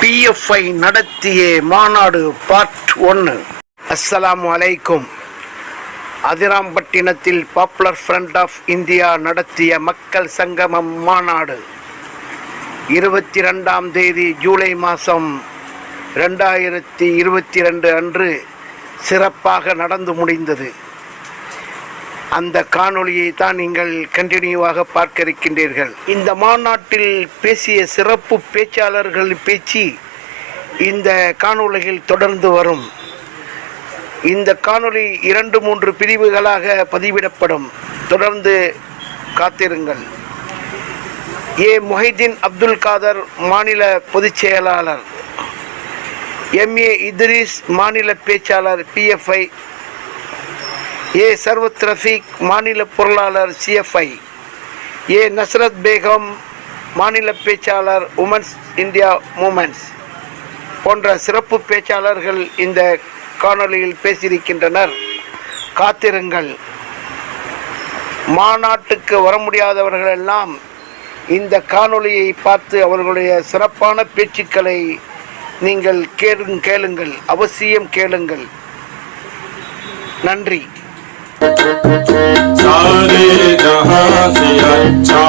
PFI நடத்திய மாநாடு part ஒன்று அஸ்ஸலாமு அலைக்கும். அதிராம்பட்டினத்தில் பாப்புலர் ஃப்ரண்ட் ஆஃப் இந்தியா நடத்திய மக்கள் சங்கமம் மாநாடு. இருபத்தி ரெண்டாம் தேதி ஜூலை மாதம் ரெண்டாயிரத்தி இருபத்தி ரெண்டு அன்று சிறப்பாக நடந்து முடிந்தது. அந்த காணொளியை தான் நீங்கள் கண்டினியூவாக பார்க்க இருக்கின்றீர்கள் இந்த மாநாட்டில் பேசிய சிறப்பு பேச்சாளர்கள் பேச்சு இந்த காணொளியில் தொடர்ந்து வரும். இந்த காணொளி இரண்டு மூன்று பிரிவுகளாக பதிவிடப்படும். தொடர்ந்து காத்திருங்கள். ஏ முஹைதீன் அப்துல் காதர் மாநில பொதுச் செயலாளர். எம்ஏ இத்ரீஸ் மாநில பேச்சாளர் பிஎஃப்ஐ ஏ சர்வத் ரஃபீக் மாநில பொருளாளர் சிஎஃப்ஐ ஏ நஸ்ரத் பேகம் மாநில பேச்சாளர் உமன்ஸ் இந்தியா மூமெண்ட்ஸ் போன்ற சிறப்பு பேச்சாளர்கள் இந்த காணொளியில் பேசியிருக்கின்றனர். காத்திருங்கள். மாநாட்டுக்கு வர முடியாதவர்கள் எல்லாம் இந்த காணொலியை பார்த்து அவர்களுடைய சிறப்பான பேச்சுக்களை நீங்கள் கேளுங் கேளுங்கள் அவசியம் கேளுங்கள் நன்றி सारे जहां से अच्छा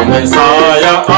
我们仨呀。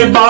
de bala.